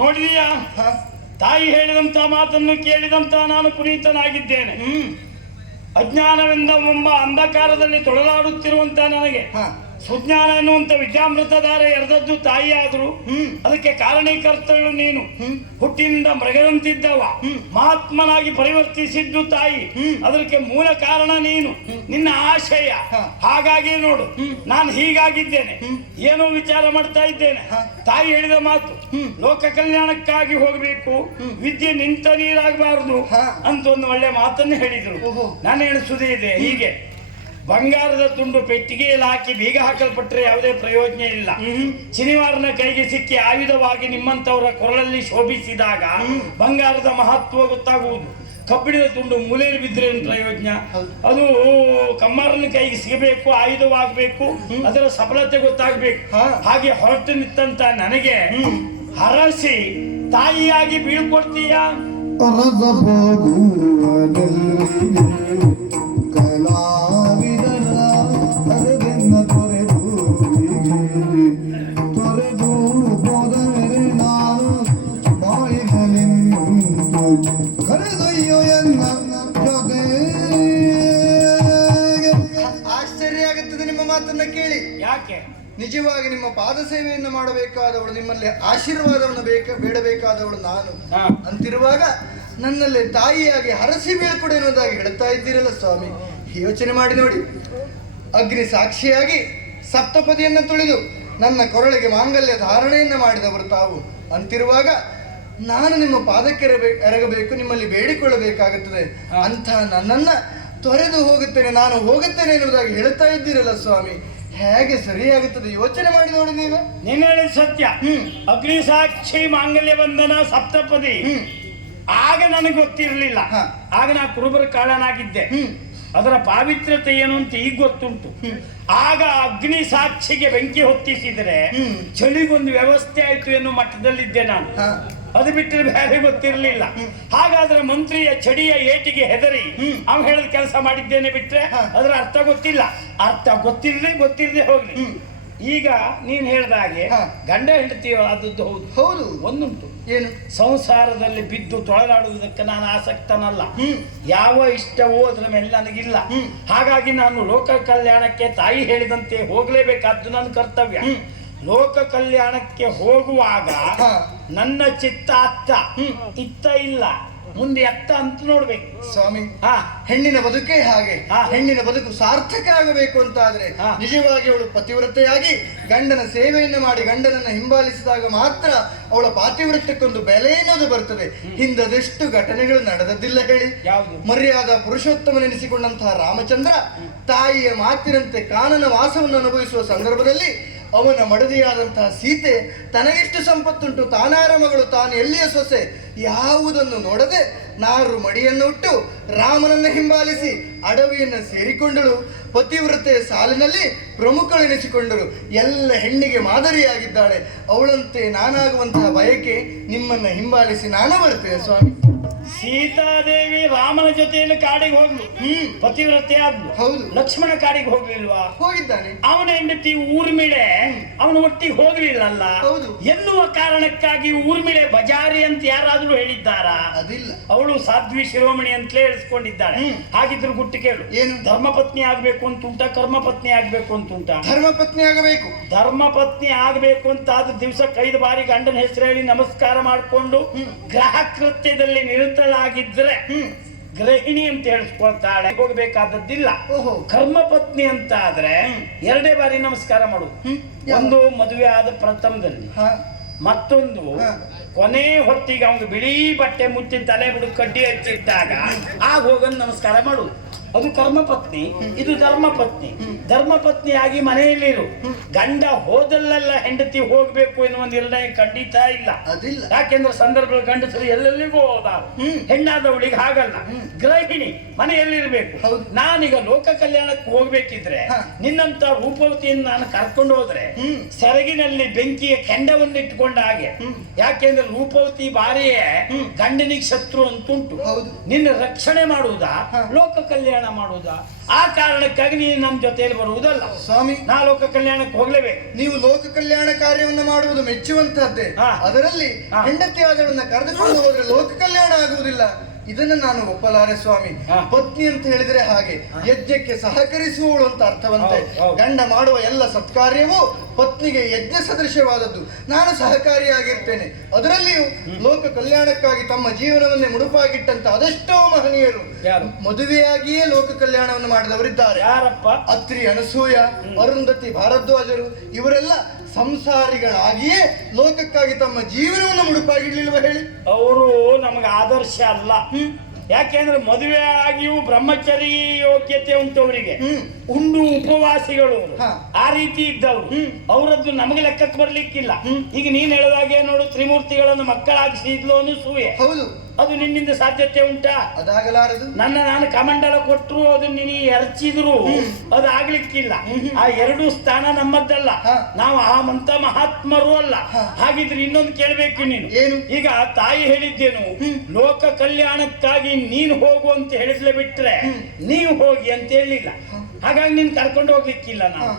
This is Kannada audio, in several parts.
ನೋಡಿದೀಯಾ? ತಾಯಿ ಹೇಳಿದಂತ ಮಾತನ್ನು ಕೇಳಿದಂತ ನಾನು ಪುನೀತನಾಗಿದ್ದೇನೆ. ಅಜ್ಞಾನವೆಂದ ಎಂಬ ಅಂಧಕಾರದಲ್ಲಿ ತೊಳಲಾಡುತ್ತಿರುವಂತ ನನಗೆ ಸುಜ್ಞಾನ ಎನ್ನುವಂತ ವಿದ್ಯಾಮೃತಧಾರೆ ಎರೆದದ್ದು ತಾಯಿ ಆದ್ರು ಅದಕ್ಕೆ ಕಾರಣೀಕರ್ತಳು ನೀನು. ಹುಟ್ಟಿನಿಂದ ಮೃಗದಂತಿದ್ದವ ಮಹಾತ್ಮನಾಗಿ ಪರಿವರ್ತಿಸಿದ್ದು ತಾಯಿ, ಅದಕ್ಕೆ ಮೂಲ ಕಾರಣ ನೀನು, ನಿನ್ನ ಆಶಯ. ಹಾಗಾಗಿ ನೋಡು, ನಾನು ಹೀಗಾಗಿದ್ದೇನೆ, ಏನೋ ವಿಚಾರ ಮಾಡ್ತಾ ಇದ್ದೇನೆ. ತಾಯಿ ಹೇಳಿದ ಮಾತು ಲೋಕ ಕಲ್ಯಾಣಕ್ಕಾಗಿ ಹೋಗಬೇಕು, ವಿದ್ಯೆ ನಿಂತ ನೀರಾಗಬಾರದು ಅಂತ ಒಂದು ಒಳ್ಳೆ ಮಾತನ್ನು ಹೇಳಿದ್ರು. ನಾನು ಎಣಿಸುವುದೇ ಇದೆ ಹೀಗೆ, ಬಂಗಾರದ ತುಂಡು ಪೆಟ್ಟಿಗೆಯಲ್ಲಿ ಹಾಕಿ ಬೀಗ ಹಾಕಲ್ಪಟ್ಟರೆ ಯಾವುದೇ ಪ್ರಯೋಜನ ಇಲ್ಲ. ಶನಿವಾರನ ಕೈಗೆ ಸಿಕ್ಕಿ ಆಯುಧವಾಗಿ ನಿಮ್ಮಂತವರ ಕೊರಳಲ್ಲಿ ಶೋಭಿಸಿದಾಗ ಬಂಗಾರದ ಮಹತ್ವ ಗೊತ್ತಾಗುವುದು. ಕಬ್ಬಿಣದ ತುಂಡು ಮೂಲೆಯಲ್ಲಿ ಬಿದ್ದರೆ ಏನು ಪ್ರಯೋಜನ? ಅದು ಕಮ್ಮಾರನ ಕೈಗೆ ಸಿಗಬೇಕು, ಆಯುಧವಾಗಬೇಕು, ಅದರ ಸಫಲತೆ ಗೊತ್ತಾಗಬೇಕು. ಹಾಗೆ ಹೊರಟು ನಿಂತಂತ ನನಗೆ ಹರಸಿ ತಾಯಿಯಾಗಿ ಬೀಳ್ಕೊಡ್ತೀಯ? ಆಶ್ಚರ್ಯ ಆಗುತ್ತದೆ ನಿಮ್ಮ ಮಾತನ್ನ ಕೇಳಿ. ಯಾಕೆ? ನಿಜವಾಗಿ ನಿಮ್ಮ ಪಾದ ಸೇವೆಯನ್ನು ಮಾಡಬೇಕಾದವಳು, ನಿಮ್ಮಲ್ಲಿ ಆಶೀರ್ವಾದವನ್ನು ಬೇಡಬೇಕಾದವಳು ನಾನು ಅಂತಿರುವಾಗ ನನ್ನಲ್ಲಿ ತಾಯಿಯಾಗಿ ಹರಸಿ ಬೀಳ್ಕೊಡು ಎನ್ನುವುದಾಗಿ ಹೇಳ್ತಾ ಇದ್ದೀರಲ್ಲ ಸ್ವಾಮಿ. ಯೋಚನೆ ಮಾಡಿ ನೋಡಿ, ಅಗ್ನಿ ಸಾಕ್ಷಿಯಾಗಿ ಸಪ್ತಪದಿಯನ್ನು ತುಳಿದು ನನ್ನ ಕೊರಳಿಗೆ ಮಾಂಗಲ್ಯ ಧಾರಣೆಯನ್ನು ಮಾಡಿದವರು ತಾವು ಅಂತಿರುವಾಗ ನಾನು ನಿಮ್ಮ ಪಾದಕ್ಕೆ ಎರಗಬೇಕು, ನಿಮ್ಮಲ್ಲಿ ಬೇಡಿಕೊಳ್ಳಬೇಕಾಗುತ್ತದೆ. ಅಂತ ನನ್ನನ್ನ ತೊರೆದು ಹೋಗುತ್ತೇನೆ, ನಾನು ಹೋಗುತ್ತೇನೆ ಎನ್ನುವುದಾಗಿ ಹೇಳ್ತಾ ಇದ್ದೀರಲ್ಲ ಸ್ವಾಮಿ, ಹೇಗೆ ಸರಿಯಾಗುತ್ತದೆ? ಯೋಚನೆ ಮಾಡಿ ನೋಡಿ ನೀವು. ನೀನು ಹೇಳಿದ ಸತ್ಯ. ಅಗ್ನಿ ಸಾಕ್ಷಿ ಮಾಂಗಲ್ಯ ಬಂಧನ ಸಪ್ತಪದಿ ಆಗ ನನಗೆ ಗೊತ್ತಿರಲಿಲ್ಲ. ಆಗ ನಾ ಕುರುಬರ ಕಾಳನಾಗಿದ್ದೆ. ಅದರ ಪಾವಿತ್ರ್ಯತೆ ಏನು ಅಂತ ಈಗ ಗೊತ್ತುಂಟು. ಆಗ ಅಗ್ನಿ ಸಾಕ್ಷಿಗೆ ಬೆಂಕಿ ಹೊತ್ತಿಸಿದರೆ ಚಳಿಗೊಂದು ವ್ಯವಸ್ಥೆ ಆಯ್ತು ಎನ್ನುವ ಮಟ್ಟದಲ್ಲಿದ್ದೆ ನಾನು. ಅದು ಬಿಟ್ಟರೆ ಬೇರೆ ಗೊತ್ತಿರಲಿಲ್ಲ. ಹಾಗಾದ್ರೆ ಮಂತ್ರಿಯ ಚಡಿಯ ಏಟಿಗೆ ಹೆದರಿ ಅವ್ನು ಹೇಳಿದ ಕೆಲಸ ಮಾಡಿದ್ದೇನೆ ಬಿಟ್ರೆ ಅದರ ಅರ್ಥ ಗೊತ್ತಿಲ್ಲ. ಅರ್ಥ ಗೊತ್ತಿರದೆ ಹೋಗ್ಲಿ. ಈಗ ನೀನ್ ಹೇಳ್ದ ಹಾಗೆ ಗಂಡ ಹೆಂಡತಿಯೋ ಆದದ್ದು ಹೌದು ಹೌದು ಒಂದುಂಟು. ಏನು? ಸಂಸಾರದಲ್ಲಿ ಬಿದ್ದು ತೊಳಲಾಡುವುದಕ್ಕೆ ನಾನು ಆಸಕ್ತನಲ್ಲ. ಯಾವ ಇಷ್ಟವೋ ಅದರ ಮೇಲೆ ನನಗಿಲ್ಲ. ಹಾಗಾಗಿ ನಾನು ಲೋಕ ಕಲ್ಯಾಣಕ್ಕೆ ತಾಯಿ ಹೇಳಿದಂತೆ ಹೋಗಲೇಬೇಕಾದ್ದು ನನ್ನ ಕರ್ತವ್ಯ. ಲೋಕ ಕಲ್ಯಾಣಕ್ಕೆ ಹೋಗುವಾಗ ನನ್ನ ಚಿತ್ತ ಅತ್ತ ಇತ್ತ ಇಲ್ಲ, ಮುಂದೆ ಅತ್ತ ಅಂತ ನೋಡ್ಬೇಕು ಸ್ವಾಮಿ. ಹೆಣ್ಣಿನ ಬದುಕೇ ಹಾಗೆ. ಹೆಣ್ಣಿನ ಬದುಕು ಸಾರ್ಥಕ ಆಗಬೇಕು ಅಂತ ಆದ್ರೆ ನಿಜವಾಗಿ ಅವಳು ಪತಿವ್ರತೆಯಾಗಿ ಗಂಡನ ಸೇವೆಯನ್ನು ಮಾಡಿ ಗಂಡನನ್ನ ಹಿಂಬಾಲಿಸಿದಾಗ ಮಾತ್ರ ಅವಳ ಪಾತಿವ್ರತ್ಯಕ್ಕೊಂದು ಬೆಲೆ ಎನ್ನುವುದು ಬರ್ತದೆ. ಹಿಂದದೆಷ್ಟು ಘಟನೆಗಳು ನಡೆದದ್ದಿಲ್ಲ ಹೇಳಿ. ಮರ್ಯಾದ ಪುರುಷೋತ್ತಮನೆನಿಸಿಕೊಂಡಂತಹ ರಾಮಚಂದ್ರ ತಾಯಿಯ ಮಾತಿನಂತೆ ಕಾನನ ವಾಸವನ್ನು ಅನುಭವಿಸುವ ಸಂದರ್ಭದಲ್ಲಿ ಅವನ ಮಡದಿಯಾದಂತಹ ಸೀತೆ ತನಗೆಷ್ಟು ಸಂಪತ್ತುಂಟು, ತಾನಾರ ಮಗಳು, ತಾನು ಎಲ್ಲಿಯ ಸೊಸೆ ಯಾವುದನ್ನು ನೋಡದೆ ನಾರು ಮಡಿಯನ್ನು ಉಟ್ಟು ರಾಮನನ್ನು ಹಿಂಬಾಲಿಸಿ ಅಡವಿಯನ್ನು ಸೇರಿಕೊಂಡಳು. ಪತಿವ್ರತೆಯ ಸಾಲಿನಲ್ಲಿ ಪ್ರಮುಖಳೆನಿಸಿಕೊಂಡರು. ಎಲ್ಲ ಹೆಣ್ಣಿಗೆ ಮಾದರಿಯಾಗಿದ್ದಾಳೆ. ಅವಳಂತೆ ನಾನಾಗುವಂತಹ ಬಯಕೆ ನಿಮ್ಮನ್ನ ಹಿಂಬಾಲಿಸಿ ನಾನು ಬರ್ತೇನೆ ಸ್ವಾಮಿ. ಸೀತಾದೇವಿ ರಾಮನ ಜೊತೆಯಲ್ಲಿ ಕಾಡಿಗೆ ಹೋಗ್ಲು ಪತಿವ್ರತೆ ಆದ್ಲು. ಹೌದು. ಲಕ್ಷ್ಮಣ ಕಾಡಿಗೆ ಹೋಗ್ಲಿಲ್ವಾ? ಹೋಗಿದ್ದಾನೆ. ಅವನ ಹೆಂಡತಿ ಊರ್ಮಿಳೆ ಅವನ ಒಟ್ಟಿಗೆ ಹೋಗ್ಲಿಲ್ಲಲ್ಲ. ಹೌದು. ಎನ್ನುವ ಕಾರಣಕ್ಕಾಗಿ ಊರ್ಮಿಳೆ ಬಜಾರಿ ಅಂತ ಯಾರಾದ್ರೂ ಹೇಳಿದ್ದಾರಾ? ಅದಿಲ್ಲ. ಅವಳು ಸಾಧ್ವಿ ಶಿರೋಮಣಿ ಅಂತಲೇ ಹೇಳಿಸ್ಕೊಂಡಿದ್ದಾಳೆ. ಹಾಗಿದ್ರು ಗುಟ್ಟು ಕೇಳು, ಏನು? ಧರ್ಮಪತ್ನಿ ಆಗ್ಬೇಕು ಅಂತುಂಟ, ಕರ್ಮಪತ್ನಿ ಆಗ್ಬೇಕು ಅಂತುಂಟ? ಧರ್ಮಪತ್ನಿ ಆಗಬೇಕು. ಧರ್ಮಪತ್ನಿ ಆಗ್ಬೇಕು ಅಂತ ಆದ ದಿವಸಕ್ಕೆ 5 ಬಾರಿ ಗಂಡನ ಹೆಸರು ಹೇಳಿ ನಮಸ್ಕಾರ ಮಾಡಿಕೊಂಡು ಗ್ರಹ ಕೃತ್ಯದಲ್ಲಿ ನಿರತಳಾಗಿದ್ರೆ ಗೃಹಿಣಿ ಅಂತ ಹೇಳಿಸ್ಕೊಳ್ತಾಳೆ. ಹೋಗ್ಬೇಕಾದದ್ದಿಲ್ಲ. ಓಹೋ. ಕರ್ಮಪತ್ನಿ ಅಂತ ಆದ್ರೆ 2 ಬಾರಿ ನಮಸ್ಕಾರ ಮಾಡುದು. ಒಂದು ಮದುವೆ ಆದ ಪ್ರಥಮದಲ್ಲಿ, ಮತ್ತೊಂದು ಕೊನೆ ಹೊತ್ತಿಗೆ ಅವ್ನು ಬಿಳಿ ಬಟ್ಟೆ ಮುಚ್ಚಿ ತಲೆ ಬಿಡು ಕಡ್ಡಿ ಹಚ್ಚಿಟ್ಟಾಗ ಆಗ ಹೋಗನ್ ನಮಸ್ಕಾರ ಮಾಡುದು. ಅದು ಕರ್ಮಪತ್ನಿ, ಇದು ಧರ್ಮಪತ್ನಿ. ಧರ್ಮಪತ್ನಿಯಾಗಿ ಮನೆಯಲ್ಲಿರು. ಗಂಡ ಹೋದಲ್ಲೆಲ್ಲ ಹೆಂಡತಿ ಹೋಗ್ಬೇಕು ಎನ್ನುವ ನಿರ್ಣಯ ಖಂಡಿತ ಇಲ್ಲ. ಅದಿಲ್ಲ. ಯಾಕೆಂದ್ರೆ ಸಂದರ್ಭ ಗಂಡಸರು ಎಲ್ಲೆಲ್ಲಿಗೂ ಹೋದ, ಹೆಣ್ಣಾದವಳಿಗೆ ಹಾಗಲ್ಲ. ಗೃಹಿಣಿ ಮನೆಯಲ್ಲಿರ್ಬೇಕು. ನಾನೀಗ ಲೋಕ ಕಲ್ಯಾಣಕ್ಕೆ ಹೋಗ್ಬೇಕಿದ್ರೆ ನಿನ್ನಂತ ರೂಪವತಿಯನ್ನು ನಾನು ಕರ್ಕೊಂಡು ಹೋದ್ರೆ ಸೆರಗಿನಲ್ಲಿ ಬೆಂಕಿಯ ಕೆಂಡವನ್ನು ಇಟ್ಟುಕೊಂಡ ಹಾಗೆ. ಯಾಕೆಂದ್ರೆ ರೂಪವತಿ ಬಾರಿಯೇ ಗಂಡನಿಗೆ ಶತ್ರು ಅಂತುಂಟು. ನಿನ್ನ ರಕ್ಷಣೆ ಮಾಡುವುದಾ ಲೋಕ ಕಲ್ಯಾಣ ಮಾಡುವುದಾ? ಆ ಕಾರಣಕ್ಕಾಗಿ ನೀನು ನಮ್ಮ ಜೊತೆಯಲ್ಲಿ ಬರುವುದಲ್ಲ ಸ್ವಾಮಿ. ನಾ ಲೋಕ ಕಲ್ಯಾಣಕ್ಕೆ ಹೋಗ್ಲೇಬೇಕು. ನೀವು ಲೋಕ ಕಲ್ಯಾಣ ಕಾರ್ಯವನ್ನು ಮಾಡುವುದು ಮೆಚ್ಚುವಂತಹದ್ದೇ. ಅದರಲ್ಲಿ ಹೆಂಡತಿ ಆದಳನ್ನ ಕರೆದುಕೊಂಡು ಹೋದ್ರೆ ಲೋಕ ಕಲ್ಯಾಣ ಆಗುವುದಿಲ್ಲ. ಇದನ್ನು ನಾನು ಒಪ್ಪಲಾರೆ ಸ್ವಾಮಿ. ಪತ್ನಿ ಅಂತ ಹೇಳಿದ್ರೆ ಹಾಗೆ ಯಜ್ಞಕ್ಕೆ ಸಹಕರಿಸುವವಳು ಅಂತ ಅರ್ಥವಂತೆ. ಗಂಡ ಮಾಡುವ ಎಲ್ಲ ಸತ್ಕಾರ್ಯವೂ ಪತ್ನಿಗೆ ಯಜ್ಞ ಸದೃಶವಾದದ್ದು. ನಾನು ಸಹಕಾರಿಯಾಗಿರ್ತೇನೆ. ಅದರಲ್ಲಿಯೂ ಲೋಕ ಕಲ್ಯಾಣಕ್ಕಾಗಿ ತಮ್ಮ ಜೀವನವನ್ನೇ ಮುಡುಪಾಗಿಟ್ಟಂತ ಅದೆಷ್ಟೋ ಮಹನೀಯರು ಮದುವೆಯಾಗಿಯೇ ಲೋಕ ಕಲ್ಯಾಣವನ್ನು ಮಾಡಿದವರಿದ್ದಾರೆ. ಯಾರಪ್ಪ? ಅತ್ರಿ ಅನಸೂಯ, ಅರುಂಧತಿ ಭಾರದ್ವಾಜರು, ಇವರೆಲ್ಲ ಸಂಸಾರಿಗಳಾಗಿಯೇ ಲೋಕಕ್ಕಾಗಿ ತಮ್ಮ ಜೀವನವನ್ನು ಮುಡುಪಾಗಿಡ್ಲಿಲ್ವ ಹೇಳಿ? ಅವರು ನಮಗೆ ಆದರ್ಶ ಅಲ್ಲ. ಯಾಕೆಂದ್ರೆ ಮದುವೆ ಆಗಿಯೂ ಬ್ರಹ್ಮಚರಿ ಯೋಗ್ಯತೆ ಉಂಟವರಿಗೆ, ಉಂಡು ಉಪವಾಸಿಗಳು ಆ ರೀತಿ ಇದ್ದವರು. ಅವರದ್ದು ನಮಗೆ ಲೆಕ್ಕಕ್ಕೆ ಬರ್ಲಿಕ್ಕಿಲ್ಲ. ಈಗ ನೀನ್ ಹೇಳಿದಾಗೆ ನೋಡು, ತ್ರಿಮೂರ್ತಿಗಳನ್ನು ಮಕ್ಕಳಾಗಿಸಿದ್ಲು ಅನಿಸೂಯೆ. ಹೌದು. ಅದು ನಿನ್ನಿಂದ ಸಾಧ್ಯತೆ ಉಂಟಾ? ಅದಾಗಲಾರದು. ನಾನು ಕಮಂಡಲ ಕೊಟ್ಟರು ಅದು ನಿನಗೆ ಎರಚಿದ್ರು ಅದು ಆಗ್ಲಿಕ್ಕಿಲ್ಲ. ಆ 2 ಸ್ಥಾನ ನಮ್ಮದ್ದಲ್ಲ. ನಾವು ಆ ಮಂತ ಮಹಾತ್ಮರು ಅಲ್ಲ. ಹಾಗಿದ್ರೆ ಇನ್ನೊಂದು ಕೇಳ್ಬೇಕು ನೀನು. ಏನು? ಈಗ ತಾಯಿ ಹೇಳಿದ್ದೇನು, ಲೋಕ ಕಲ್ಯಾಣಕ್ಕಾಗಿ ನೀನು ಹೋಗು ಅಂತ ಹೇಳಿದ್ಲೆ ಬಿಟ್ರೆ ನೀವು ಹೋಗಿ ಅಂತ ಹೇಳಿಲ್ಲ. ಹಾಗಾಗಿ ನೀನ್ ಕರ್ಕೊಂಡು ಹೋಗ್ಲಿಕ್ಕಿಲ್ಲ. ನಾವು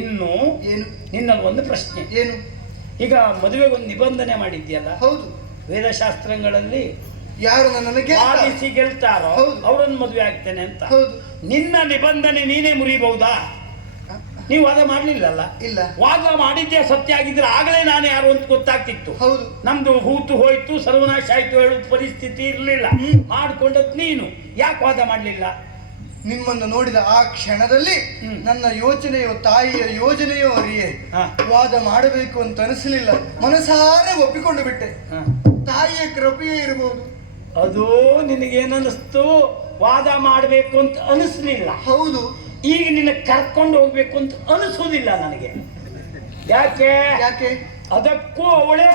ಇನ್ನು ಏನು ನಿನ್ನಲ್ಲಿ ಒಂದು ಪ್ರಶ್ನೆ. ಏನು? ಈಗ ಮದುವೆಗೊಂದು ನಿಬಂಧನೆ ಮಾಡಿದ್ಯಲ್ಲ? ಹೌದು. ವೇದಶಾಸ್ತ್ರಗಳಲ್ಲಿ ಯಾರು ನನ್ನನ್ನು ವಾದಿಸಿ ಗೆಲ್ತಾರೋ ಅವರನ್ನು ಮದುವೆ ಆಗ್ತೇನೆ ಅಂತ. ನಿನ್ನ ನಿಬಂಧನೆ ನೀನೇ ಮುರಿಬಹುದಾ? ನೀವು ವಾದ ಮಾಡ್ಲಿಲ್ಲಲ್ಲ? ಇಲ್ಲ. ವಾದ ಮಾಡಿದ್ದೆ ಸತ್ಯ ಆಗಿದ್ರೆ ಆಗಲೇ ನಾನು ಯಾರು ಅಂತ ಗೊತ್ತಾಗ್ತಿತ್ತು. ಹೌದು. ನಮ್ದು ಹೂತು ಹೋಯ್ತು, ಸರ್ವನಾಶ ಆಯ್ತು ಹೇಳುವ ಪರಿಸ್ಥಿತಿ ಇರ್ಲಿಲ್ಲ. ಮಾಡ್ಕೊಂಡದ್ ನೀನು ಯಾಕೆ ವಾದ ಮಾಡ್ಲಿಲ್ಲ? ನಿಮ್ಮನ್ನು ನೋಡಿದ ಆ ಕ್ಷಣದಲ್ಲಿ ನನ್ನ ಯೋಚನೆಯೋ ತಾಯಿಯ ಯೋಜನೆಯೋ ಅರಿಯೇ ವಾದ ಮಾಡಬೇಕು ಅಂತ ಅನಿಸಲಿಲ್ಲ. ಮನಸಾರೆ ಒಪ್ಪಿಕೊಂಡು ಬಿಟ್ಟೆ. ತಾಯಿಯ ಕೃಪೆಯೇ ಇರಬಹುದು. ಅದು ನಿನಗೇನಿಸ್ತು? ವಾದ ಮಾಡಬೇಕು ಅಂತ ಅನಿಸ್ಲಿಲ್ಲ. ಹೌದು. ಈಗ ನಿನ್ನ ಕರ್ಕೊಂಡು ಹೋಗ್ಬೇಕು ಅಂತ ಅನಿಸೋದಿಲ್ಲ ನನಗೆ. ಯಾಕೆ? ಯಾಕೆ? ಅದಕ್ಕೂ ಅವಳೇ